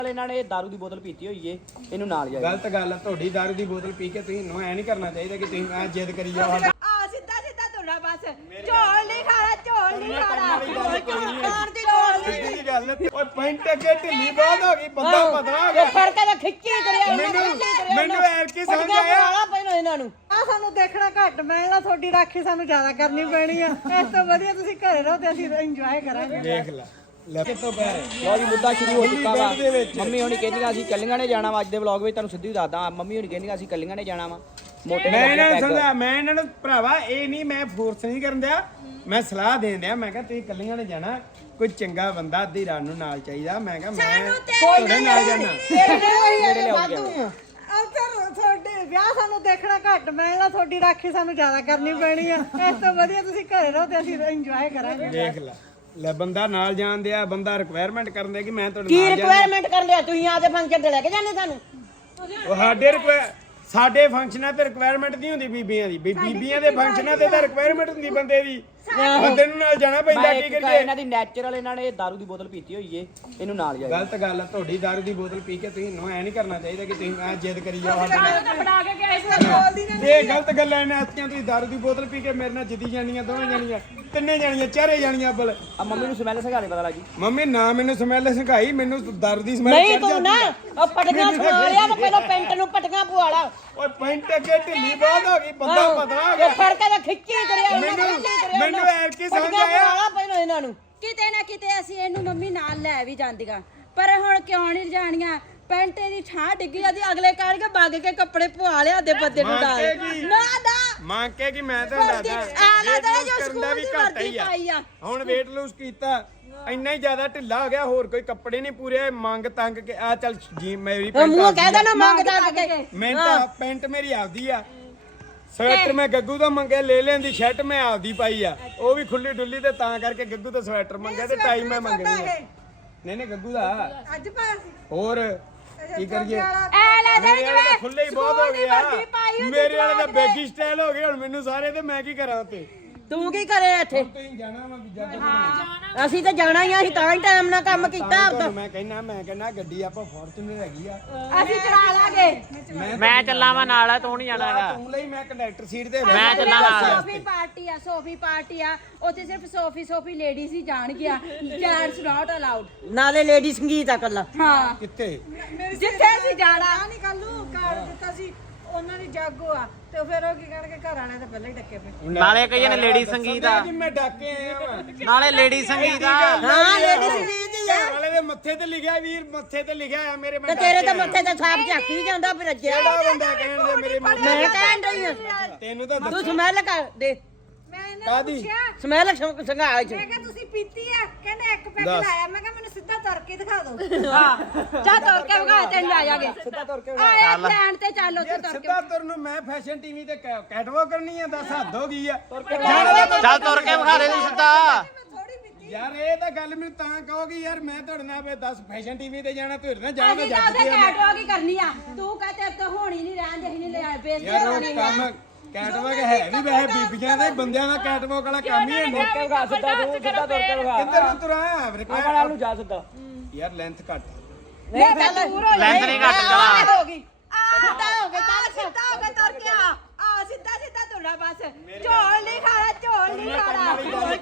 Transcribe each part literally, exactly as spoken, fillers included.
ਇਹਨਾਂ ਨੇ ਦਾਰੂ ਦੀ ਬੋਤਲ ਪੀਤੀ ਹੋਈ ਏ ਇਹਨੂੰ ਨਾਲ ਜਾਏ ਗਲਤ ਗੱਲ ਆ ਤੁਹਾਡੀ ਦਾਰੂ ਦੀ ਬੋਤਲ ਪੀ ਕੇ ਤੁਸੀਂ ਨੂੰ ਐ ਨਹੀਂ ਕਰਨਾ ਚਾਹੀਦਾ ਕਿ ਤੁਸੀਂ ਐ ਜਿੱਦ ਕਰੀ ਜਾਓ ਆ ਸਿੱਧਾ ਸਿੱਧਾ ਤੁਰਨਾ ਬਸ ਝੋਲ ਨਹੀਂ ਖਾਣਾ ਝੋਲ ਨਹੀਂ ਖਾਣਾ ਖਾਣ ਦੀ ਲੋੜ ਨਹੀਂ ਸਿੱਧੀ ਗੱਲ ਓਏ ਪੈਂਟ ਅੱਗੇ ਢਿੱਲੀ ਬਹੁਤ ਹੋ ਗਈ ਬੰਦਾ ਪਤਲਾ ਹੋ ਗਿਆ ਫੜ ਕੇ ਤਾਂ ਖਿੱਚੀ ਕਰਿਆ ਮੈਨੂੰ ਮੈਨੂੰ ਐਰ ਕੀ ਸਮਝ ਆਇਆ ਪਹਿਲਾਂ ਇਹਨਾਂ ਨੂੰ ਆ ਸਾਨੂੰ ਦੇਖਣਾ ਘੱਟ ਮਿਲਣਾ ਤੁਹਾਡੀ ਰਾਖੀ ਸਾਨੂੰ ਜ਼ਿਆਦਾ ਕਰਨੀ ਪੈਣੀ ਆ ਇਸ ਤੋਂ ਵਧੀਆ ਤੁਸੀਂ ਘਰੇ ਰਹੋ ਤੇ ਅਸੀਂ ਇੰਜੋਏ ਕਰਾਂਗੇ ਦੇਖ ਲੈ ਲੈ ਤੋਂ ਪੈਰ ਲੋ ਜੀ ਮੁੱਦਾ ਸ਼ੁਰੂ ਹੋ ਚੁੱਕਾ ਵਾ ਮੰਮੀ ਹੋਣੀ ਕਹਿੰਦੀਆਂ ਅਸੀਂ ਕੱਲੀਆਂ ਨੇ ਜਾਣਾ ਵਾ ਅੱਜ ਦੇ ਵਲੌਗ ਵਿੱਚ ਤੁਹਾਨੂੰ ਸਿੱਧੀ ਦੱਸਦਾ ਮੰਮੀ ਹੋਣੀ ਕਹਿੰਦੀਆਂ ਅਸੀਂ ਕੱਲੀਆਂ ਨੇ ਜਾਣਾ ਵਾ ਮੋਟੇ ਮੈਂ ਇਹਨਾਂ ਨੂੰ ਸਮਝਾ ਮੈਂ ਇਹਨਾਂ ਨੂੰ ਭਰਾਵਾ ਇਹ ਨਹੀਂ ਮੈਂ ਫੋਰਸ ਨਹੀਂ ਕਰਨ ਦਿਆ ਮੈਂ ਸਲਾਹ ਦੇਣ ਦਿਆ ਮੈਂ ਕਿਹਾ ਤੁਸੀਂ ਕੱਲੀਆਂ ਨੇ ਜਾਣਾ ਕੋਈ ਚੰਗਾ ਬੰਦਾ ਅੱਧੀ ਰਾਤ ਨੂੰ ਨਾਲ ਚਾਹੀਦਾ ਮੈਂ ਕਿਹਾ ਮੈਂ ਤੁਹਾਡੇ ਨਾਲ ਜਾਣਾ ਤੁਹਾਡੇ ਵਿਆਹ ਸਾਨੂੰ ਦੇਖਣਾ ਘੱਟ ਮਿਲਣਾ ਤੁਹਾਡੀ ਰਾਖੀ ਸਾਨੂੰ ਜ਼ਿਆਦਾ ਕਰਨੀ ਪੈਣੀ ਆ ਇਸ ਤੋਂ ਵਧੀਆ ਤੁਸੀਂ ਘਰੇ ਰਹੋ ਤੇ ਅਸੀਂ ਇੰਜੋਏ ਕਰਾਂਗੇ ਦੇਖ ਲੈ ਲੈ ਬੰਦਾ ਨਾਲ ਜਾਣ ਦਿਆ ਬੰਦਾ ਰਿਕੁਆਇਰਮੈਂਟ ਕਰਨ ਦਿਆ ਕਿ ਮੈਂ ਤੁਹਾਡੇ ਕੀ ਨਾਲ ਜਾਣਾ ਰਿਕੁਆਇਰਮੈਂਟ ਕਰ ਲਿਆ ਤੁਸੀਂ ਆਦੇ ਫੰਕਸ਼ਨ ਤੇ ਲੈ ਕੇ ਜਾਂਦੇ ਸਾਨੂੰ ਉਹ ਸਾਡੇ ਰਿਕੁਆਇਰ ਸਾਡੇ ਫੰਕਸ਼ਨਾਂ ਤੇ ਰਿਕੁਆਇਰਮੈਂਟ ਨਹੀਂ ਹੁੰਦੀ ਬੀਬੀਆਂ ਦੀ ਵੀ ਬੀਬੀਆਂ ਦੇ ਫੰਕਸ਼ਨਾਂ ਤੇ ਤਾਂ ਰਿਕੁਆਇਰਮੈਂਟ ਹੁੰਦੀ ਬੰਦੇ ਦੀ ਬੰਦੇ ਨੂੰ ਨਾਲ ਜਾਣਾ ਪੈਂਦਾ ਕੀ ਕਰੀਏ ਇਹਨਾਂ ਦੀ ਨੈਚੁਰਲ ਇਹਨਾਂ ਨੇ ਦਾਰੂ ਦੀ ਬੋਤਲ ਪੀਤੀ ਹੋਈ ਏ ਇਹਨੂੰ ਨਾਲ ਜਾਏ ਗਲਤ ਗੱਲ ਆ ਤੁਹਾਡੀ ਦਾਰੂ ਦੀ ਬੋਤਲ ਪੀ ਕੇ ਤੁਸੀਂ ਨੂੰ ਐ ਨਹੀਂ ਕਰਨਾ ਚਾਹੀਦਾ ਕਿ ਤੁਸੀਂ ਐ ਜਿੱਦ ਕਰੀ ਜਾਓ ਇਹ ਗਲਤ ਗੱਲਾਂ ਨੇ ਆਤੀਆਂ ਤੁਸੀਂ ਦਾਰੂ ਦੀ ਬੋਤਲ ਪੀ ਕੇ ਮੇਰੇ ਨਾਲ ਜਿੱਦੀ ਜਾਣੀਆਂ ਦੋਵੇਂ ਜਾਣੀਆਂ ਤਿੰਨੇ ਜਾਣੀਆਂ ਚਾਰੇ ਜਾਣੀਆਂ ਬਲ ਆ ਮੰਮੀ ਨੂੰ ਸਮੈਲ ਸਗਾ ਦੇ ਪਤਾ ਲੱਗੀ ਮੰਮੀ ਨਾ ਮੈਨੂੰ ਸਮੈਲ ਸੰਘਾਈ ਮੈਨੂੰ ਦਾਰੂ ਦੀ ਸਮੈਲ ਨਹੀਂ ਤੂੰ ਨਾ ਉਹ ਪਟੀਆਂ ਸਵਾਰਿਆ ਤਾਂ ਪਹਿਲਾਂ ਪੈਂਟ ਨੂੰ ਪਟੀਆਂ ਪਵਾ ਲਾ ਓਏ ਪੈਂਟ ਅੱਗੇ ਢਿੱਲੀ ਬਹੁਤ ਹੋ ਗਈ ਬੰਦਾ ਪਤਲਾ ਹੋ ਗਿਆ ਫੜ ਕੇ ਤਾਂ ਖਿੱਚੀ ਕਰਿਆ ਮੈਨੂੰ ਮੈਨੂੰ ਐਰ ਕੀ ਸਮਝ ਆਇਆ ਪਹਿਲਾਂ ਇਹਨਾਂ ਨੂੰ ਕਿਤੇ ਨਾ ਕਿਤੇ ਅਸੀਂ ਇਹਨੂੰ ਮੰਮੀ ਨਾਲ ਲੈ ਵੀ ਜਾਂਦੀਆਂ ਪਰ ਹੁਣ ਕਿਉਂ ਨਹੀਂ ਜਾਣੀਆਂ ਪੈਂਟ ਦੀ ਠਾਂ ਡਿੱਗੀ ਆਦੀ ਅਗਲੇ ਕਰਕੇ ਵਗ ਕੇ ਕੱਪੜੇ ਪਵਾ ਲਿਆ ਦੇ ਬੰਦੇ ਨੂੰ ਨਾਲ ਨਾ ਨਾ ਮੰਗ ਕੇ ਕਿ ਮੈਂ ਤਾਂ ਦੱਸਦਾ ਆਲਾ ਤਾਂ ਜੋ ਕਰਨ ਦਾ ਵੀ ਸਕੂਲ ਘੱਟ ਦੀ ਹੀ ਪਾਈ ਆ ਆ ਹੁਣ weight lose ਕੀਤਾ ਇੰਨਾ ਹੀ ਜ਼ਿਆਦਾ ਢਿੱਲਾ ਹੋ ਗਿਆ ਹੋਰ ਕੋਈ ਕੱਪੜੇ ਨਹੀਂ ਪੂਰੇ ਮੰਗ ਤੰਗ ਕੇ ਆ ਚੱਲ ਜੀ ਮੇਰੀ ਪੈਂਟ ਮੂੰਹ ਕਹਿ ਦੇਣਾ ਮੰਗਦਾ ਕੇ ਮੈਂ ਤਾਂ ਪੈਂਟ ਮੇਰੀ ਆਪਦੀ ਆ ਸਵੈਟਰ ਮੈਂ ਗੱਗੂ ਤੋਂ ਮੰਗਿਆ ਲੈ ਲੈਂਦੀ ਸ਼ਰਟ ਮੈਂ ਆਪਦੀ ਪਾਈ ਆ ਉਹ ਵੀ ਖੁੱਲੀ ਡੁੱਲੀ ਤੇ ਤਾਂ ਕਰਕੇ ਗੱਗੂ ਤੋਂ ਸਵੈਟਰ ਮੰਗਿਆ ਤੇ ਟਾਈ ਮੈਂ ਮੰਗਣੀ ਆ ਨਹੀਂ ਨਹੀਂ ਗੱਗੂ ਦਾ ਅੱਜ ਪਾਇਆ ਸੀ ਹੋਰ ਕੀ ਕਰੀਏ ਐ ਲੈ ਦੇ ਮੇਰੇ ਵਾਲੇ ਤਾਂ ਖੁੱਲੇ ਹੀ ਬਹੁਤ ਹੋ ਗਏ ਆ ਮੇਰੇ ਵਾਲੇ ਤਾਂ ਬੈਗੀ ਸਟਾਈਲ ਹੋ ਗਏ ਹੁਣ ਮੈਨੂੰ ਸਾਰੇ ਤੇ ਮੈਂ ਕੀ ਕਰਾਂ ਤੇ ਤੂੰ ਕੀ ਕਰੇ ਇੱਥੇ ਤੁਸੀਂ ਜਾਣਾ ਵਾ ਜੱਜ ਅਸੀਂ ਤਾਂ ਜਾਣਾ ਹੀ ਆ ਅਸੀਂ ਤਾਂ ਹੀ ਟਾਈਮ ਨਾਲ ਕੰਮ ਕੀਤਾ ਆਪਦਾ ਮੈਂ ਕਹਿੰਦਾ ਮੈਂ ਕਹਿੰਦਾ ਗੱਡੀ ਆਪਾਂ ਫੋਰਚੂਨਰ ਹੈਗੀ ਆ ਅਸੀਂ ਚਲਾ ਲਾਂਗੇ ਮੈਂ ਚੱਲਾਂ ਵਾ ਨਾਲ ਤੂੰ ਨਹੀਂ ਜਾਣਾਗਾ ਤੂੰ ਲਈ ਮੈਂ ਕੰਡਕਟਰ ਸੀਟ ਤੇ ਮੈਂ ਚੱਲਾਂ ਨਾਲ ਸੋਫੀ ਪਾਰਟੀ ਆ ਸੋਫੀ ਪਾਰਟੀ ਆ ਉੱਥੇ ਸਿਰਫ ਸੋਫੀ ਸੋਫੀ ਲੇਡੀਜ਼ ਹੀ ਜਾਣਗੀਆਂ ਜੈਂਟਸ ਨਾਟ ਅਲਾਉਡ ਨਾਲੇ ਲੇਡੀ ਸੰਗੀਤ ਆ ਕੱਲਾ ਹਾਂ ਕਿੱਥੇ ਜਿੱਥੇ ਅਸੀਂ ਜਾਣਾ ਨਹੀਂ ਕੱਲੂ ਕਾਰਡ ਦਿੱਤਾ ਸੀ ਉਹਨਾਂ ਦੀ ਜਾਗੋ ਆ ਤੇ ਫਿਰ ਉਹ ਕੀ ਕਰਨਗੇ ਘਰ ਆਣੇ ਤਾਂ ਪਹਿਲਾਂ ਹੀ ਡੱਕੇ ਪਏ ਨਾਲੇ ਕਈ ਨੇ ਲੇਡੀ ਸੰਗੀਤ ਆ ਕਿ ਮੈਂ ਡਾਕੇ ਆਇਆ ਵਾਂ ਨਾਲੇ ਲੇਡੀ ਸੰਗੀਤ ਆ ਹਾਂ ਲੇਡੀ ਸੰਗੀਤ ਹੀ ਆ ਘਰ ਵਾਲੇ ਦੇ ਮੱਥੇ ਤੇ ਲਿਖਿਆ ਵੀਰ ਮੱਥੇ ਤੇ ਲਿਖਿਆ ਆ ਮੇਰੇ ਤੇ ਮੈਂ ਤੇਰੇ ਤਾਂ ਮੱਥੇ ਤੇ ਛਾਪ ਝਾਕੀ ਜਾਂਦਾ ਫਿਰ ਅੱਜੇ ਕਿਹੜਾ ਬੰਦਾ ਕਹਿਣ ਦੇ ਮੇਰੇ ਮੂੰਹ ਮੈਂ ਕਹਿਣ ਰਹੀ ਆ ਤੈਨੂੰ ਤਾਂ ਤੂੰ ਸਮੈਲ ਕਰ ਦੇ ਮੈਂ ਇਹਨਾਂ ਨੂੰ ਕਾਦੀ ਪੁੱਛਿਆ ਸਮੈਲ ਸੰਘਾ ਚ ਮੈਂ ਕਿਹਾ ਤੁਸੀਂ ਪੀਤੀ ਆ ਕਹਿੰਦੇ ਇੱਕ ਪੈਕ ਦੱਸ। ਲਾਇਆ ਮੈਂ ਕਿਹਾ ਮੈਨੂੰ ਸਿੱਧਾ ਤੁਰ ਕੇ ਦਿਖਾ ਦਿਓ ਹਾਂ ਜਾ ਤੁਰ ਕੇ ਵਗਾ ਤੈਨੂੰ ਲੈ ਜਾਗੇ ਸਿੱਧਾ ਤੁਰ ਕੇ ਆਏ ਲੈਣ ਤੇ ਚੱਲ ਉੱਥੇ ਯਾਰ ਤੁਰ ਕੇ ਸਿੱਧਾ ਤੁਰ ਨੂੰ ਮੈਂ ਫੈਸ਼ਨ ਟੀਵੀ ਤੇ ਕੈਟਵਾਕ ਕਰਨੀ ਆ ਦੱਸ ਹੱਦ ਹੋ ਗਈ ਆ ਚੱਲ ਤੁਰ ਕੇ ਵਿਖਾ ਦੇ ਤੂੰ ਸਿੱਧਾ ਯਾਰ ਇਹ ਤਾਂ ਗੱਲ ਮੈਨੂੰ ਤਾਂ ਕਹੋਗੀ ਯਾਰ ਮੈਂ ਤੁਹਾਡੇ ਨਾਲ ਵੇ ਦੱਸ ਫੈਸ਼ਨ ਟੀਵੀ ਤੇ ਜਾਣਾ ਤੁਹਾਡੇ ਨਾਲ ਜਾਣਾ ਅਸੀਂ ਤਾਂ ਜੱਜ ਉਹਦੇ ਦੀ ਆ ਮੈਂ। ਕੈਟਵਾਕ ਹੀ ਕਰਨੀ ਆ ਤੂੰ ਕਹ ਤੇ ਤੋਂ ਹੋਣੀ ਨਹੀਂ ਰਹਿਣ ਦੇ ਅਸੀਂ ਨਹੀਂ ਲੈ ਬੇਸ ਯਾਰ ਉਹ ਕੰਮ ਕੈਟਵਾਕ ਹੈ ਵੀ ਵੈਸੇ ਬੀਬੀਆਂ ਦਾ ਹੀ, ਬੰਦਿਆਂ ਦਾ ਕੈਟਵਾਕ ਵਾਲਾ ਕੰਮ ਹੀ ਹੈ ਨਹੀਂ ਕੇ ਵਿਖਾ ਸਿੱਧਾ ਤੂੰ ਸਿੱਧਾ ਤੁਰ ਕੇ ਵਿਖਾ ਕਿੱਧਰ ਨੂੰ ਤੁਰਾਇਆ ਆਹ ਨਾਲ ਨੂੰ ਜਾ ਸਿੱਧਾ ਯਾਰ ਲੈਂਥ ਘੱਟ ਨਹੀਂ ਚੱਲ ਲੈਂਥ ਨਹੀਂ ਘੱਟ ਚਲਾ ਹੋ ਗਈ ਸਿੱਧਾ ਹੋ ਗਿਆ ਚੱਲ ਸਿੱਧਾ ਹੋ ਗਿਆ ਤੁਰ ਕੇ ਆ ਆ ਸਿੱਧਾ ਸਿੱਧਾ ਤੁਰਨਾ ਬਸ ਝੋਲ ਨਹੀਂ ਖਾਣਾ ਝੋਲ ਨਹੀਂ ਖਾਣਾ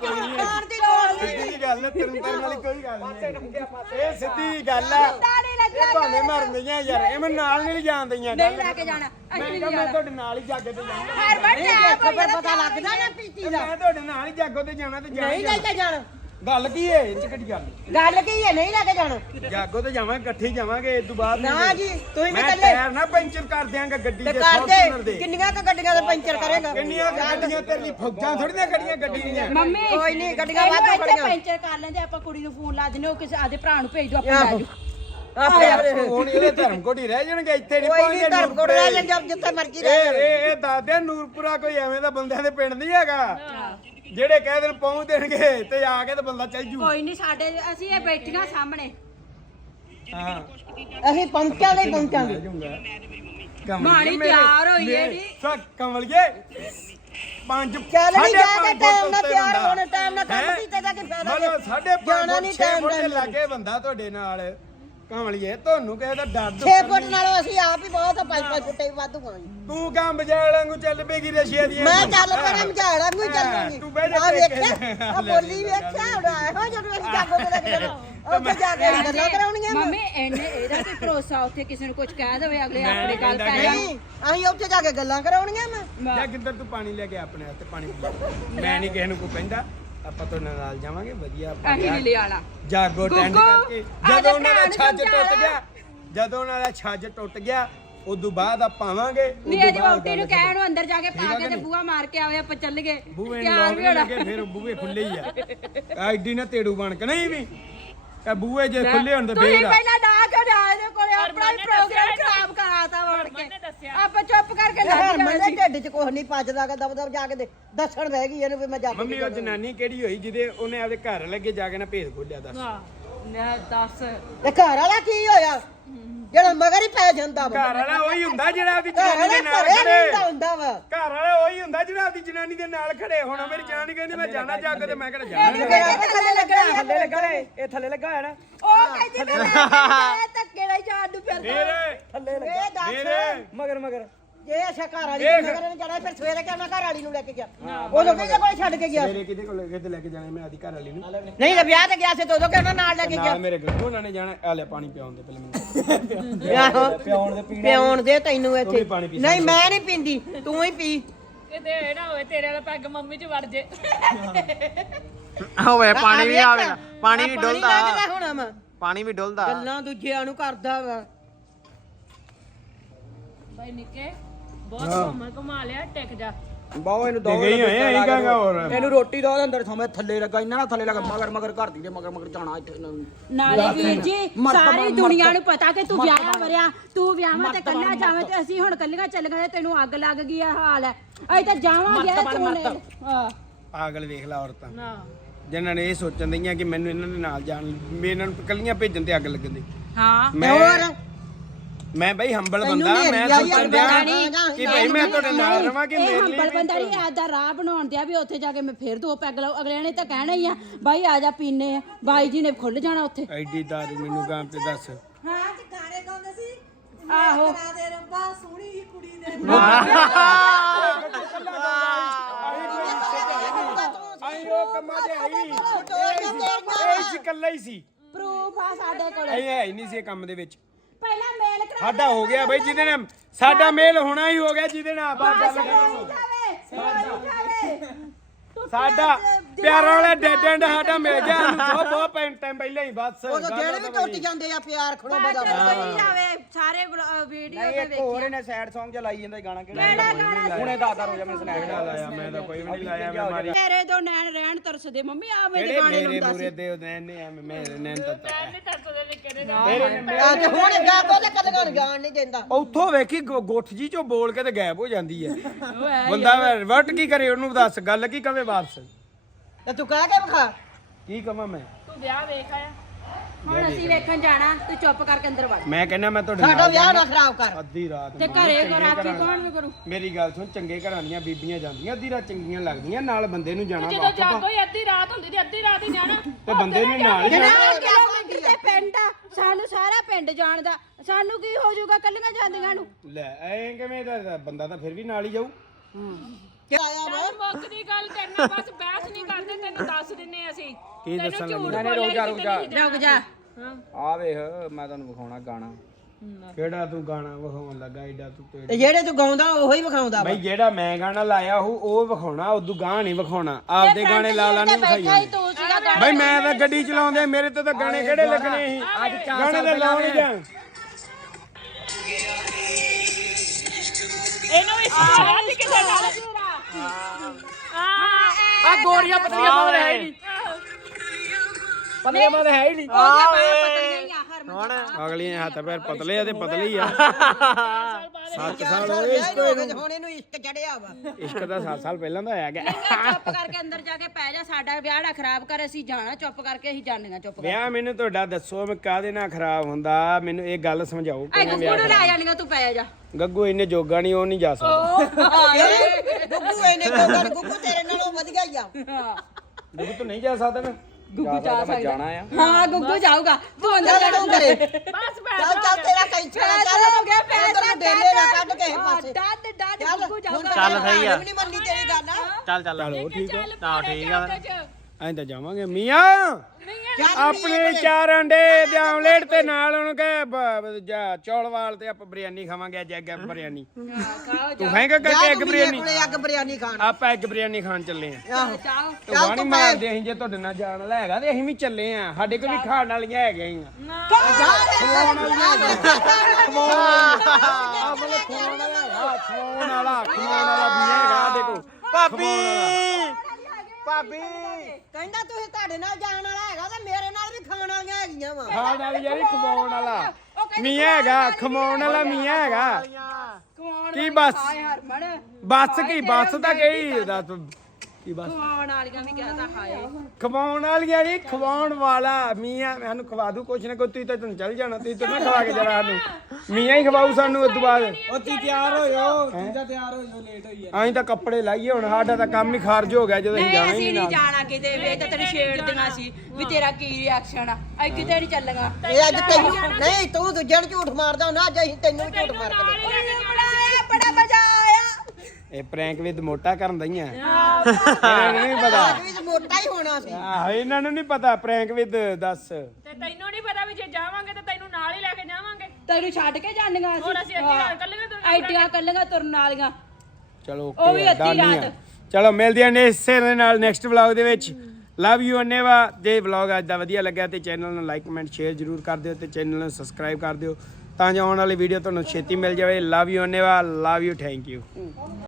ਖਾਣ ਦੀ ਲੋੜ ਨਹੀਂ ਸਿੱਧੀ ਗੱਲ ਹੈ ਤੇਰੇ ਤੇਰੇ ਵਾਲੀ ਕੋਈ ਗੱਲ ਨਹੀਂ ਇਹ ਸਿੱਧੀ ਗੱਲ ਹੈ ਦਾੜੀ ਇਹ ਲੱਗਾ ਭਾਵੇਂ ਮਰਨੀਆਂ ਯਾਰ ਇਹ ਮੈਂ ਨਾਲ ਨਹੀਂ ਜਾਣ ਦਈਆਂ ਨਹੀਂ ਲੈ ਕੇ ਜਾਣਾ ਅਸੀਂ ਮੈਂ ਨਹੀਂ ਕਿਹਾ ਮੈਂ ਜਾਣਾ ਤੁਹਾਡੇ ਨਾਲ ਹੀ ਜਾਗੇ ਤੇ ਜਾਣਾ ਹਰ ਵਾਰ ਟਾਈਮ ਖਬਰ ਪਤਾ ਲੱਗਦਾ ਨਾ ਪੀਤੀ ਦਾ ਮੈਂ ਤੁਹਾਡੇ ਨਾਲ ਹੀ ਜਾਗੋ ਤੇ ਜਾਣਾ ਤੇ ਜਾਣਾ ਹੀ ਨਹੀਂ ਲੈ ਕੇ ਜਾਣਾ ਗੱਲ ਕੀ ਹੈ ਇਹ ਚ ਕਿਹੜੀ ਗੱਲ ਗੱਲ ਕੀ ਹੈ ਨਹੀਂ ਲੈ ਕੇ ਜਾਣਾ ਜਾਗੋ ਤੇ ਜਾਵਾਂਗੇ ਇਕੱਠੇ ਹੀ ਜਾਵਾਂਗੇ ਇਸ ਤੋਂ ਬਾਅਦ ਨਾ ਜੀ ਤੂੰ ਹੀ ਮੈਂ ਨਿਕਲੇ ਟਾਇਰ ਨਾ ਪੈਂਚਰ ਕਰ ਦਿਆਂਗਾ ਗੱਡੀ ਤੇ ਦੇ ਕਰ ਫੋਰਚੂਨਰ ਦੇ ਦੇ ਕਿੰਨੀਆਂ ਕ ਗੱਡੀਆਂ ਦੇ ਪੈਂਚਰ ਕਰੇਗਾ ਕਿੰਨੀਆਂ ਕੁ ਗੱਡੀਆਂ ਤੇਰੇ ਲਈ ਫੌਜਾਂ ਥੋੜੀ ਨਾ ਗੱਡੀਆਂ ਗੱਡੀ ਦੀਆਂ ਮੰਮੀ ਕੋਈ ਨਹੀਂ ਗੱਡੀਆਂ ਇਹਨੂੰ ਵਾਧੂ ਇੱਥੇ ਖੜੀਆਂ ਪੈਂਚਰ ਕਰ ਲੈਂਦੇ ਆਪਾਂ ਕੁੜੀ ਨੂੰ ਫੋਨ ਲਾ ਦਿੰਦੇ ਉਹ ਕਿਸੇ ਆਦੇ ਭਰਾ ਨੂੰ ਭੇਜ ਦੋ ਆਪੇ ਲੈ ਆਹੋ ਜਾਓ ਆਪੇ ਆਪੇ ਹੁਣ ਇਹਦੇ ਧਰਮ ਕੋਟੀ ਰਹਿ ਜਾਣਗੇ ਇੱਥੇ ਨਹੀਂ ਕੋਈ ਨਹੀਂ ਧਰਮਕੋਟ ਰਹਿ ਲੈਣ ਜਾਂ ਜਿੱਥੇ ਮਰਜ਼ੀ ਰਹਿ ਇਹ ਇਹ ਇਹ ਦੱਸਦੇ ਨੂਰਪੁਰਾ ਕੋਈ ਐਵੇਂ ਦਾ ਬੰਦਿਆਂ ਦੇ ਪਿੰਡ ਨਹੀਂ ਹੈਗਾ ਜਿਹੜੇ ਕਹਿ ਦੇਣ ਪਹੁੰਚ ਦੇਣਗੇ ਤੇ ਆ ਕੇ ਤੇ ਬੰਦਾ ਚੱਲ ਜੂ ਕੋਈ ਨਹੀਂ ਸਾਡੇ ਅਸੀਂ ਇਹ ਬੈਠੀਆਂ ਸਾਹਮਣੇ ਹਾਂ ਅਸੀਂ ਪਹੁੰਚਾਂਗੇ ਹੀ ਪਹੁੰਚਾਂਗੇ ਮਾੜੀ ਤਿਆਰ ਹੋਈ ਏ ਜੀ। ਸਾ ਕਮਲਗੇ ਪੰਜ ਚੱਲ ਨਹੀਂ ਸਾਢੇ ਜਾ ਕੇ ਪੰਜ ਟਾਈਮ ਨਾਲ ਫੁੱਟ ਤਿਆਰ ਉੱਤੇ ਹੋਣ ਟਾਈਮ ਨਾਲ ਕੰਮ ਹੈਂ? ਕੀਤੇ ਦਾ ਕੀ ਫਾਇਦਾ ਮਤਲਬ ਸਾਢੇ ਪੰਜ ਜਾਣਾ ਫੁੱਟ ਨਹੀਂ ਛੇ ਟਾਈਮ ਫੁੱਟ ਦੇ ਨਾਲ ਲਾਗੇ ਬੰਦਾ ਤੁਹਾਡੇ ਨਾਲ ਕਮਲੀਏ ਤੁਹਾਨੂੰ ਕਿਸੇ ਦਾ ਡਰ ਦੁੱਖ ਛੇ ਫੁੱਟ ਨਾਲੋਂ ਅਸੀਂ ਆਪ ਹੀ ਬਹੁਤ ਆ ਪੰਜ ਪੰਜ ਫੁੱਟੇ ਵਾਧੂ ਪਾਣੀ ਤੂੰ ਕਾਂ ਬਜਾਲ ਵਾਂਗੂ ਚੱਲ ਪੇਗੀ ਰਸ਼ੀਆ ਦੀ ਮੈਂ ਚੱਲ ਪੈਣਾ ਮਝਾੜਾ ਨੂੰ ਚੱਲੂਗੀ ਤੂੰ ਬਹਿ ਜਾ ਆ ਟੇਕ ਕੇ। ਵੇਖਿਆ ਆ ਬੋਲੀ ਵੇਖਿਆ ਹੁਣ ਇਹੋ ਜਦੋਂ ਅਸੀਂ ਜਾਗੋ ਤੇ ਲੱਗ ਜਾਣਾ ਉੱਥੇ ਜਾ ਕੇ ਅਸੀਂ ਗੱਲਾਂ ਕਰਾਉਣੀਆਂ ਵਾ। ਮੰਮੀ ਇਹਨੇ ਇਹਦਾ ਕੀ ਭਰੋਸਾ ਉੱਥੇ ਕਿਸੇ ਨੂੰ ਕੁਝ ਕਹਿ ਦੇਵੇ ਅਗਲੇ ਆਪਣੇ ਗੱਲ ਪੈ ਜਾਣ ਨਹੀਂ ਅਸੀਂ ਉੱਥੇ ਜਾ ਕੇ ਗੱਲਾਂ ਕਰਾਉਣੀਆਂ ਮੈਂ ਜਾ ਕਿੱਧਰ ਤੂੰ ਪਾਣੀ ਲੈ ਕੇ ਆਪਣੇ ਹੱਥ ਪਾਣੀ ਪੀ ਲੈ। ਮੈਂ ਨਹੀਂ ਕਿਸੇ ਨੂੰ ਕੋਈ ਕਹਿੰਦਾ ਆਪਾਂ ਤੋਂ ਨਾਲ ਜਾਵਾਂਗੇ ਵਧੀਆ ਆਪਾਂ ਅਸੀਂ ਨਹੀਂ ਲਿਆਣਾ ਜਾਗੋ ਟੈਂਡ ਗੁੱਗੂ, ਕਰਕੇ ਆਹ ਜਦੋਂ ਉਹਨਾਂ ਦਾ ਭੈਣ ਛੱਜ ਸਮਝਾ ਟੁੱਟ ਗਿਆ ਜਦੋਂ ਉਹਨਾਂ ਦਾ ਛੱਜ ਟੁੱਟ ਗਿਆ ਉਦੋਂ ਬਾਅਦ ਆਪਾਂ ਆਵਾਂਗੇ ਨਹੀਂ ਇਹਦੀ ਵਹੁਟੀ ਨੂੰ ਕਹਿਣ ਨੂੰ ਅੰਦਰ ਜਾ ਕੇ ਪਾ ਕੇ ਤੇ ਬੂਆ ਮਾਰ ਕੇ ਆਵੇ ਆਪਾਂ ਚੱਲ ਗਏ ਬੂਹੇ ਨੂੰ ਲੋਕ ਨਹੀਂ ਲੱਗੇ ਫਿਰ ਬੂਹੇ ਖੁੱਲੇ ਹੀ ਆ ਐਡੀ ਨਾ ਤੇੜੂ ਬਣ ਕੇ ਨਹੀਂ ਵੀ ਇਹ ਬੂਹੇ ਜੇ ਖੁੱਲੇ ਹੁੰਦੇ ਤੁਸੀਂ ਫੇਰ ਆ। ਪਹਿਲਾਂ ਨਾ ਕਿਉਂ ਜਾ ਇਹਦੇ ਕੋਲੇ ਆਪਣਾ ਹੀ ਪ੍ਰੋਗਰਾਮ ਖਰਾਬ ਕਰਾਤਾ ਵੜ ਕੇ ਆਪਾਂ ਚੁੱਪ ਕਰਕੇ ਲੱਗ ਹਰਮਨ ਜਾਣਾ ਦੇ ਢਿੱਡ 'ਚ ਕੁਝ ਨਹੀਂ ਪਚਦਾ ਕਿ ਦਬ ਦਬ ਜਾ ਕੇ ਦੇ ਦੱਸਣ ਬਹਿ ਗਈ ਇਹਨੂੰ ਵੀ ਮੈਂ ਜਾ ਕੇ ਮੰਮੀ ਉਹ ਜਨਾਨੀ ਕਿਹੜੀ ਹੋਈ ਜਿਹਦੇ ਉਹਨੇ ਆਪਦੇ ਘਰ ਲੱਗੇ ਜਾ ਕੇ ਨਾ ਭੇਦ ਖੋਲਿਆ ਦੱਸ ਨਾ ਦੱਸ ਤੇ ਘਰ ਵਾਲਾ ਕੀ ਹੋਇਆ ਜਿਹੜਾ ਮਗਰ ਹੀ ਪੈ ਜਾਂਦਾ ਵਾ ਘਰ ਵਾਲਾ ਉਹੀ ਹੁੰਦਾ ਜਿਹੜਾ ਆਪਦੀ ਘਰ ਜਨਾਨੀ ਦੇ ਵਾਲਾ ਨਾਲ ਘਰੇ ਖੜੇ ਰਹਿੰਦਾ ਹੁੰਦਾ ਵਾ ਘਰ ਵਾਲਾ ਉਹੀ ਹੁੰਦਾ ਜਿਹੜਾ ਆਪਦੀ ਜਨਾਨੀ ਦੇ ਨਾਲ ਖੜੇ ਹੁਣ ਮੇਰੀ ਜਨਾਨੀ ਕਹਿੰਦੀ ਮੈਂ ਜਾਣਾ ਜੱਗ ਤੇ ਮੈਂ ਕਿਹੜਾ ਜਾਣਾ ਥੱਲੇ ਲੱਗਣਾ ਥੱਲੇ ਲੱਗਾ ਨੇ ਇਹ ਥੱਲੇ ਲੱਗਾ ਹੋਇਆ ਨਾ ਉਹ ਕਹਿੰਦੀ ਮੈਂ ਮੈਂ ਧੱਕੇ ਨਾਲ ਜਾਣ ਨੂੰ ਫਿਰਦਾ ਫੇਰ ਥੱਲੇ ਲੱਗਾ ਇਹ ਦੱਸ ਫੇਰ ਮਗਰ ਮਗਰ ਜੇ ਅੱਛਾ ਘਰ ਵਾਲੀ ਦੇ ਮਗਰ ਨਹੀਂ ਜਾਣਾ ਫਿਰ ਸਵੇਰੇ ਕਿਉਂ ਨਾ ਘਰ ਵਾਲੀ ਨੂੰ ਲੈ ਕੇ ਗਿਆ ਉਦੋਂ ਕਿਹਦੇ ਕੋਲ ਛੱਡ ਕੇ ਗਿਆ ਮੇਰੇ ਕਿਤੇ ਕੋਲ ਕਿਤੇ ਲੈ ਕੇ ਜਾਣਾ ਮੈਂ ਆਦੀ ਘਰ ਵਾਲੀ ਨੂੰ ਨਹੀਂ ਤਾਂ ਵਿਆਹ ਤੇ ਗਿਆ ਸੀ ਤੇ ਉਦੋਂ ਕਿਉਂ ਨਾ ਨਾਲ ਲੈ ਕੇ ਗਿਆ ਨਾਲ ਮੇਰੇ ਗੱਗੂ ਉਹਨਾਂ ਨੇ ਜਾਣਾ ਆ ਲੈ ਪਾਣੀ ਪਿਆਉਣ ਦੇ ਪਹਿਲੇ ਮੈਨੂੰ ਆਹੋ ਪਿਆਉਣ ਦੇ ਪੀਣਾ ਪਿਆਉਣ ਦੇ ਤੈਨੂੰ ਇੱਥੇ ਵੀ ਪਾਣੀ ਪੀ ਨਹੀਂ ਮੈਂ ਨਹੀਂ ਪੀਂਦੀ ਤੂੰ ਹੀ ਪੀ ਕਿਤੇ ਇਹ ਨਾ ਹੋਵੇ ਤੇਰੇ ਵਾਲਾ ਪੈਗ ਮੰਮੀ ਚ ਵੜ ਜੇ ਹੋਵੇ ਪਾਣੀ ਵੀ ਆਵੇ ਨਾ, ਪਾਣੀ ਵੀ ਆਹ ਡੁੱਲਦਾ ਲੰਘਦਾ ਹੋਣਾ ਵਾ ਪਾਣੀ ਵੀ ਡੁੱਲਦਾ ਗੱਲਾਂ ਦੂਜਿਆਂ ਨੂੰ ਕਰਦਾ ਵਾ ਬਾਈ ਨਿੱਕੇ ਬਹੁਤ ਘੁੰਮ ਘੁਮਾ ਲਿਆ ਟਿਕ ਜਾ ਬਾਹੋ ਇਹਨੂੰ ਦੋ ਗਈ ਹੋਏ ਅਸੀਂ ਕਹਾਂਗਾ ਹੋਰ ਇਹਨੂੰ ਰੋਟੀ ਦੋ ਅੰਦਰ ਥੋਵੇਂ ਥੱਲੇ ਲੱਗਾ ਇਹਨਾਂ ਨਾਲ ਥੱਲੇ ਲੱਗਾ ਮਗਰ ਮਗਰ ਘਰ ਦੀ ਦੇ ਮਗਰ ਮਗਰ ਜਾਣਾ ਇੱਥੇ ਇਹਨਾਂ ਨੂੰ। ਨਾਲੇ ਵੀਰ ਜੀ ਸਾਰੀ ਦੁਨੀਆ ਨੂੰ ਪਤਾ ਕਿ ਤੂੰ ਵਿਆਹਿਆ ਵਰਿਆ ਤੂੰ ਵਿਆਹਾਂ ਤੇ ਕੱਲਾ ਜਾਵੇਂ ਤੇ ਅਸੀਂ ਹੁਣ ਕੱਲੀਆਂ ਚੱਲੀਆਂ ਤੇ ਤੈਨੂੰ ਅੱਗ ਲੱਗ ਗਈ ਆ ਹਾਲ ਹੈ ਅਸੀਂ ਤਾਂ ਜਾਵਾਂਗੇ ਤੂੰ ਨੇ ਹਾਂ ਪਾਗਲ ਵੇਖ ਲਾ ਔਰਤਾਂ ਜਿਨ੍ਹਾਂ ਨੇ ਇਹ ਸੋਚਣ ਦਈਆਂ ਕਿ ਮੈਨੂੰ ਇਹਨਾਂ ਦੇ ਨਾਲ ਜਾਣ ਮੈਂ ਇਹਨਾਂ ਨੂੰ ਕੱਲੀਆਂ ਭੇਜਣ ਤੇ ਅੱਗ ਲੱਗਣ ਦੀ ਹਾਂ ਮੈਂ ਮੈਂ ਬਈ ਹੰਬਲ ਬੰਦਾ ਮੈਂ ਨੇਰੀ ਆਈ ਸੋਚਣ ਦਿਆ ਕਿ ਭਾਈ ਮੈਂ ਤੁਹਾਡੇ ਨਾਲ ਰਵਾਂ ਕਿ ਇਹ ਮੇਰੇ ਲਈ ਹੰਬਲ ਬੰਦਾ ਨਹੀਂ ਆਦਾ ਰਾਹ ਬਣਾਉਣ ਦਿਆ ਵੀ ਉੱਥੇ ਜਾ ਕੇ ਮੈਂ ਫਿਰ ਦੋ ਪੈਗ ਲਾਉ ਅਗਲੇ ਨੇ ਤਾਂ ਕਹਿਣਾ ਹੀ ਆ ਬਾਈ ਆ ਜਾ ਪੀਨੇ ਆ ਬਾਈ ਜੀ ਨੇ ਖੁੱਲ ਜਾਣਾ ਉੱਥੇ ਐਡੀ ਦਾਰੂ ਮੈਨੂੰ ਗਾਂ ਤੇ ਦੱਸ ਹਾਂ ਤੇ ਗਾਣੇ ਗਾਉਂਦੇ ਸੀ ਆਹੋ ਕਰਾ ਦੇ ਰੱਬਾ ਸੋਹਣੀ ਹੀ ਕੁੜੀ ਦੇ ਆਈ ਉਹ ਕੰਮਾਂ ਦੇ ਆਈ ਇਹ ਸੀ ਇਕੱਲਾ ਹੀ ਸੀ ਪ੍ਰੂਫ ਆ ਸਾਡੇ ਕੋਲ ਐ ਹੈ ਹੀ ਨਹੀਂ ਸੀ ਇਹ ਕੰਮ ਦੇ ਵਿੱਚ ਪਹਿਲਾਂ ਮੇਲ ਕਰਾ ਸਾਡਾ ਹੋ ਗਿਆ ਬਈ ਜਿਹਦੇ ਨਾਲ ਸਾਡਾ ਮੇਲ ਹੋਣਾ ਹੀ ਹੋ ਗਿਆ ਜਿਹਦੇ ਨਾਲ ਆਪਾਂ ਗੱਲ ਕਰਾਂਗੇ ਜਾਵੇ ਜਾਵੇ ਸਾਡਾ ਪਿਆਰਾਂ ਵਾਲਾ ਡੈਡ ਐਂਡ ਸਾਡਾ ਮਿਲ ਗਿਆ ਸਾਨੂੰ ਬਹੁਤ ਬਹੁਤ ਟਾਈਮ ਪਹਿਲਾਂ ਹੀ ਬਸ ਉਦੋਂ ਜਿਹੜੇ ਵੀ ਟੁੱਟ ਜਾਂਦੇ ਆ ਪਿਆਰ ਖੜੋ ਬਦਾ ਜਾਵੇ ਸਾਰੇ ਵੀਡੀਓ ਨਹੀਂ ਤੇ ਇੱਕ ਹੋਰ ਇਹਨੇ ਸੈਡ Song ਚ ਲਾਈ ਜਾਂਦਾ ਗਾਣਾ ਕਿਹੜਾ ਗਾਣਾ ਹੁਣੇ ਦਾਦਾ ਰੋਜਾ ਮੈਂ ਸੁਣਾਇਆ ਕਿਹੜਾ ਲਾਇਆ ਮੈਂ ਤਾਂ ਕੋਈ ਵੀ ਨਹੀਂ ਲਾਇਆ ਮੈਂ ਮਾਰੀ ਤੇਰੇ ਤੋਂ ਨੈਣ ਰਹਿਣ ਤਰਸਦੇ ਮੰਮੀ ਆ ਮੇਰੇ ਜਿਹੜੇ ਗਾਣੇ ਮੇਰੇ ਨੂੰ ਮੂਰੇ ਦੇ ਉਹਦੇ ਨੇ ਐਵੇਂ ਮੇਰੇ ਨੈਣ ਤਾਂ ਨਹੀਂ ਤਰਸਦੇ ਨਿੱਕੇ ਦੇ ਆ ਤੇ ਹੁਣ ਜਾ ਬੋਲੇ ਕਦੇ ਘਰ ਜਾਣ ਨਹੀਂ ਦਿੰਦਾ ਉੱਥੋਂ ਵੇਖੀ ਗੋ- ਗੁੱਠ ਜੀ ਚੋਂ ਬੋਲ ਕੇ ਤੇ ਗਾਇਬ ਹੋ ਜਾਂਦੀ ਹੈ ਬੰਦਾ ਰਿਵਰਟ ਕੀ ਕਰੇ ਉਹਨੂੰ ਦੱਸ ਗੱਲ ਕੀ ਕਵੇ ਵਾਪਸ ਤੇ ਤੂੰ ਕਹਿ ਕੇ ਵਿਖਾ ਕੀ ਕਵਾਂ ਮੈਂ ਤੂੰ ਵਿਆਹ ਵੇਖ ਆਇਆ ਹੁਣ ਅਸੀਂ ਵੇਖਣ ਜਾਣਾ ਤੂੰ ਚੁੱਪ ਕਰਕੇ ਅੰਦਰ ਵੜ ਮੈਂ ਕਹਿੰਦਾ ਮੈਂ ਤੁਹਾਡੇ ਸਾਡਾ ਨਾਲ ਵਿਆਹ ਨਾ ਖਰਾਬ ਕਰ ਅੱਧੀ ਰਾਤ ਤੇ ਨੂੰ ਘਰੇ ਚੰਗੇ ਕੋ ਰਾਖੀ ਘਰਾਂ- ਕੌਣ ਵੀ ਕਰੂ ਮੇਰੀ ਗੱਲ ਸੁਣ ਚੰਗੇ ਘਰਾਂ ਦੀਆਂ ਬੀਬੀਆਂ ਜਾਂਦੀਆਂ ਅੱਧੀ ਰਾਤ ਚੰਗੀਆਂ ਲੱਗਦੀਆਂ ਨਾਲ ਬੰਦੇ ਨੂੰ ਜਾਣਾ ਜਦੋਂ ਵਾਪਸ ਜਾਗੋ ਹੀ ਅੱਧੀ ਰਾਤ ਹੁੰਦੀ ਤੇ ਅੱਧੀ ਰਾਤ ਹੀ ਜਾਣਾ ਤੇ ਬੰਦੇ ਨੂੰ ਨਾਲ ਹੀ ਜਾਣਾ ਕਿਲੋਮੀਟਰ ਤੇ ਪਿੰਡ ਆ ਸਾਨੂੰ ਸਾਰਾ ਪਿੰਡ ਜਾਣਦਾ ਸਾਨੂੰ ਕੀ ਹੋ ਜਾਊਗਾ ਕੱਲੀਆਂ ਜਾਂਦੀਆਂ ਨੂੰ ਲੈ ਐਂ ਕਿਵੇਂ ਦਾ ਬੰਦਾ ਤਾਂ ਫਿਰ ਵੀ ਨਾਲ ਹੀ ਜਾਊ ਆਇਆ ਵਾ ਮੁੱਕ ਦੀ ਗੱਲ ਕਰਨਾ ਬਸ ਬਹਿਸ ਨਹੀਂ ਕਰਦੇ ਤੈਨੂੰ ਦੱਸ ਦਿੰਨੇ ਅਸੀਂ ਕੀ ਦੱਸਣ ਝੂਠ ਲੱਗੇ ਬੋਲਿਆ ਰੁਕ ਜਾ, ਕਿਤੇ ਨਹੀਂ ਰੁਕ ਜਾ ਆ ਵੇਖ ਮੈਂ ਤੁਹਾਨੂੰ ਵਿਖਾਉਣਾ ਗਾਣਾ ਕਿਹੜਾ ਤੂੰ ਗਾਣਾ ਵਿਖਾਉਣ ਲੱਗਾ ਏਡਾ ਤੂੰ ਤੇ ਤੇ ਜਿਹੜੇ ਤੂੰ ਗਾਉਂਦਾ ਉਹੀ ਵਿਖਾਉਂਦਾ ਵਾ ਬਈ ਜਿਹੜਾ ਮੈਂ ਗਾਣਾ ਲਾਇਆ ਉਹ ਉਹ ਵਿਖਾਉਣਾ ਉਦੋਂ ਗਾਂ ਨਹੀਂ ਵਿਖਾਉਣਾ ਆਪਦੇ ਗਾਣੇ ਲਾ ਲਾ ਨਹੀਂ ਵਿਖਾਈ ਬੈਠਾ ਹੀ ਤੂੰ ਸੀਗਾ ਗਾਣਾ ਬਈ ਮੈਂ ਤਾਂ ਗੱਡੀ ਚਲਾਉਂਦੇ ਮੇਰੇ ਤੋਂ ਤਾਂ ਗਾਣੇ ਕਿਹੜੇ ਲੱਗਣੇ ਸੀ ਅੱਜ ਚਾਰ ਗਾਣੇ ਸਾਲ ਤਾਂ ਲਾਉਣ ਹੀ ਜਾਂ ਇਹਨੂੰ ਇਸ ਤਰ੍ਹਾਂ ਦੀ ਕਿਤੇ ਨਾਲ ਆ ਗੋਰੀਆਂ ਪਤਲੀਆਂ ਮਾਂ ਹੈ ਹੀ ਨਹੀਂ ਪਤਲੀਆਂ ਮਾਂ ਹੈ ਹੀ ਨਹੀਂ ਉਹਦੀਆਂ ਬਾਹਾਂ ਪਤਲੀਆਂ ਹੀ ਆ ਹਰਮਨ ਅਗਲੀਆਂ ਹੱਥ ਪੈਰ ਪਤਲੇ ਆ ਤੇ ਪਤਲੇ ਹੀ ਆ ਸੱਤ ਸਾਲ ਹੋਏ ਵਿਆਹ ਹੀ ਹੋ ਗਏ ਤੇ ਹੁਣ ਇਹਨੂੰ ਇਸ਼ਕ ਚੜਿਆ ਵਾ ਇਸ਼ਕ ਦਾ ਸੱਤ ਸਾਲ ਪਹਿਲਾਂ ਦਾ ਹੋਇਆ ਗਿਆ ਚੁੱਪ ਕਰਕੇ ਅੰਦਰ ਜਾ ਕੇ ਪੈ ਜਾ ਸਾਡਾ ਵਿਆਹ ਨਾ ਖਰਾਬ ਕਰ ਅਸੀਂ ਜਾਣਾ ਚੁੱਪ ਕਰਕੇ ਅਸੀਂ ਜਾਣੀਆਂ ਚੁੱਪ ਕਰਕੇ ਵਿਆਹ ਮੈਨੂੰ ਤੁਹਾਡਾ ਦੱਸੋ ਮੈਂ ਕਾਹਦੇ ਨਾਲ ਖਰਾਬ ਹੁੰਦਾ ਮੈਨੂੰ ਇਹ ਗੱਲ ਸਮਝਾਓ ਐ ਕਿਵੇਂ ਗੁੱਗੂ ਵਿਆਹ ਨੂੰ ਲੈ ਜਾਣੀਆਂ ਤੂੰ ਪੈ ਜਾ ਗੱਗੂ ਇੰਨੇ ਜੋਗਾ ਨਹੀਂ ਉਹ ਨਹੀਂ ਜਾ ਸਕਦਾ ਗੁੱਗੂ ਇਹਨੇ ਕੋਗਰ ਗੁੱਗੂ ਤੇਰੇ ਨਾਲੋਂ ਵਧੀਆ ਹੀ ਆ ਗੱਗੂ ਤੂੰ ਨਹੀਂ ਜਾ ਸਕਦਾ ਨਾ ਗੁੱਗੂ ਜਾ ਮੈਂ ਜਾਣਾ ਆ ਹਾਂ ਗੁੱਗੂ ਜਾਊਗਾ ਤੂੰ ਅੰਦਰ ਚੱਲ ਤੂੰ ਘਰੇ ਬਸ ਬੈਠ ਚੱਲ ਚੱਲ ਤੇਰਾ ਟੈਨਸ਼ਨ ਨਾ ਚੱਲ ਹੋ ਗਿਆ ਕਰ ਪੈਸਾ ਉਧਰ ਡੇਲੇ ਨਾ ਕੱਢ ਕਿਸੇ ਪਾਸੇ ਡੱਡ ਡੱਡ ਚੱਲ ਗੁੱਗੂ ਜਾਊਗਾ ਚੱਲ ਸਹੀ ਆ ਵੀ ਨਹੀਂ ਮੰਨੀ ਤੇਰੀ ਗੱਲ ਆ ਚੱਲ ਚੱਲ ਚਲੋ ਠੀਕ ਆ ਨਾ ਠੀਕ ਆ ਐਂ ਤਾਂ ਜਾਵਾਂਗੇ ਮੀਆਂ ਆਪਣੇ ਚਾਰ ਅੰਡੇ ਦੇ ਆਮਲੇਟ ਤੇ ਨਾਲ ਉਹਨੂੰ ਕਹੇ ਬ- ਬ- ਜਾ ਚੌਲਵਾਲ ਤੇ ਆਪਾਂ ਬਿਰਿਆਨੀ ਖਾਵਾਂਗੇ ਅੱਜ ਐਗ ਬਿਰਿਆਨੀ ਤੂੰ ਹੈਂਗਾ ਕਿ ਐਗ ਬਿਰਿਆਨੀ ਕੋਲੇ ਅੱਗ ਬਿਰਿਆਨੀ ਖਾਣ ਆਪਾਂ ਐਗ ਬਿਰਿਆਨੀ ਖਾਣ ਚੱਲੇ ਆ ਆਹੋ ਚਾਹ ਤੂੰ ਵਾਣੀ ਮਾਰਦੇ ਅਸੀਂ ਜੇ ਤੁਹਾਡੇ ਨਾਲ ਜਾਣ ਵਾਲਾ ਹੈਗਾ ਤੇ ਅਸੀਂ ਵੀ ਚੱਲੇ ਆ ਸਾਡੇ ਕੋਲ ਵੀ ਖਾਣ ਵਾਲੀਆਂ ਹੈਗੀਆਂ ਹੀ ਆ ਆ ਮਤਲਬ ਖਵਾਉਣ ਵਾਲਾ ਹੈਗਾ ਖਵਾਉਣ ਵਾਲਾ ਖਵਾਉਣ ਵਾਲਾ ਵੀ ਹੈਗਾ ਸਾਡੇ ਕੋਲ ਭਾਬੀ ਭਾਬੀ ਕਹਿੰਦਾ ਤੁਸੀਂ ਤੁਹਾਡੇ ਨਾਲ ਜਾਣ ਵਾਲਾ ਹੈਗਾ ਤੇ ਮੇਰੇ ਨਾਲ ਵੀ ਖਾਣ ਵਾਲੀਆਂ ਹੈਗੀਆਂ ਵਾ ਖਾਣ ਵਾਲੀ ਯਾਰੀ ਖਵਾਉਣ ਵਾਲਾ ਮੀਆਂ ਹੈਗਾ ਖਵਾਉਣ ਵਾਲਾ ਮੀਆਂ ਹੈਗਾ ਕੀ ਬਸ ਹਰਮਨ ਬੱਸ ਕੀ ਬੱਸ ਤਾਂ ਗਈ ਦੱਸ ਕੀ ਬਸ ਖਵਾਉਣ ਵਾਲੀਆਂ ਵੀ ਕਹਤਾ ਹਾਏ ਖਵਾਉਣ ਵਾਲੀਆਂ ਨਹੀਂ ਖਵਾਉਣ ਵਾਲਾ ਮੀਆਂ ਮੈਨੂੰ ਖਵਾ ਦੂ ਕੁਛ ਨਾ ਕੋਈ ਤੁਸੀਂ ਤਾਂ ਤੁਹਾਨੂੰ ਚੱਲ ਜਾਣਾ ਤੁਸੀਂ ਤਾਂ ਨਾ ਖਵਾ ਕੇ ਜਰਾ ਸਾਨੂੰ ਮੀਆਂ ਹੀ ਖਵਾਊ ਸਾਨੂੰ ਉਸ ਤੋਂ ਬਾਅਦ ਉਹ ਤੀ ਤਿਆਰ ਹੋ ਜਾਓ ਤੀਜਾ ਤਿਆਰ ਹੋ ਜਾਓ ਲੇਟ ਹੋਈ ਅਸੀਂ ਤਾਂ ਕੱਪੜੇ ਲਾਈਏ ਹੁਣ ਸਾਡਾ ਤਾਂ ਕੰਮ ਹੀ ਖਾਰਜ ਹੋ ਗਿਆ ਜਦੋਂ ਅਸੀਂ ਨਹੀਂ ਜਾਣਾ ਹੀ ਅਸੀਂ ਨਹੀਂ ਨਹੀਂ ਨਾਲ ਜਾਣਾ ਕਿਤੇ ਵੇ ਤਾਂ ਤੈਨੂੰ ਛੇੜਦੀਆਂ ਸੀ ਵੀ ਤੇਰਾ ਕੀ ਰਿਐਕਸ਼ਨ ਆ ਅਸੀਂ ਕਿਤੇ ਨਹੀਂ ਚੱਲਾਂਗਾ ਇਹ ਅੱਜ ਤੈਨੂੰ ਨਹੀਂ ਤੂੰ ਦੂਜੇ ਨੂੰ ਝੂਠ ਮਾਰਦਾ ਨਾ ਅੱਜ ਅਸੀਂ ਤੈਨੂੰ ਵੀ ਝੂਠ ਮਾਰ ਕੇ ਬੜਾ ਬੜਾ ਮਜ਼ਾ ਆਇਆ ਇਹ ਪ੍ਰੈਂਕ ਵਿਦ ਮੋਟਾ ਕਰਨ ਦਈਆਂ ਇਹਨਾਂ ਨੂੰ ਨਹੀਂ ਪਤਾ ਵੀ ਮੋਟਾ ਹੀ ਹੋਣਾ ਸੀ ਆਹ ਇਹਨਾਂ ਨੂੰ ਨਹੀਂ ਪਤਾ ਪ੍ਰੈਂਕ ਵਿਦ ਦੱਸ ਤੇ ਤੈਨੂੰ ਨਹੀਂ ਪਤਾ ਵੀ ਜੇ ਜਾਵਾਂਗੇ ਤਾਂ ਤੈਨੂੰ ਨਾਲ ਹੀ ਲੈ ਕੇ ਜਾਵਾਂਗੇ ਤੈਨੂੰ ਛੱਡ ਕੇ ਜਾਣੀਆਂ ਹੁਣ ਅਸੀਂ ਅੱਧੀ ਰਾਤ ਕੱਲੇ ਤੁਰ ਐਡੀਆਂ ਕੱਲੀਆਂ ਤੁਰਨ ਵਾਲੀਆਂ ਚਲੋ ਉਹ ਵੀ ਓਕੇ ਅੱਧੀ ਡਨ ਆ ਰਾਤ। ਚਲੋ ਮਿਲਦੇ ਹਾਂ ਇਸੇ ਦੇ ਨਾਲ ਨੈਕਸਟ ਵਲੌਗ ਦੇ ਵਿੱਚ ਲਵ ਯੂ ਅਨੇਵਾ ਜੇ ਵਲੌਗ ਅੱਜ ਦਾ ਵਧੀਆ ਲੱਗਿਆ ਤੇ ਚੈਨਲ ਨੂੰ ਲਾਈਕ ਕਮੈਂਟ ਸ਼ੇਅਰ ਜਰੂਰ ਕਰ ਦਿਓ ਤੇ ਚੈਨਲ ਨੂੰ ਸਬਸਕ੍ਰਾਈਬ ਕਰ ਦਿਓ ਤਾਂ ਜੋ ਆਉਣ ਵਾਲੀ ਵੀਡੀਓ ਤੁਹਾਨੂੰ ਛੇਤੀ ਮਿਲ ਜਾਵੇ love you anyway love you thank you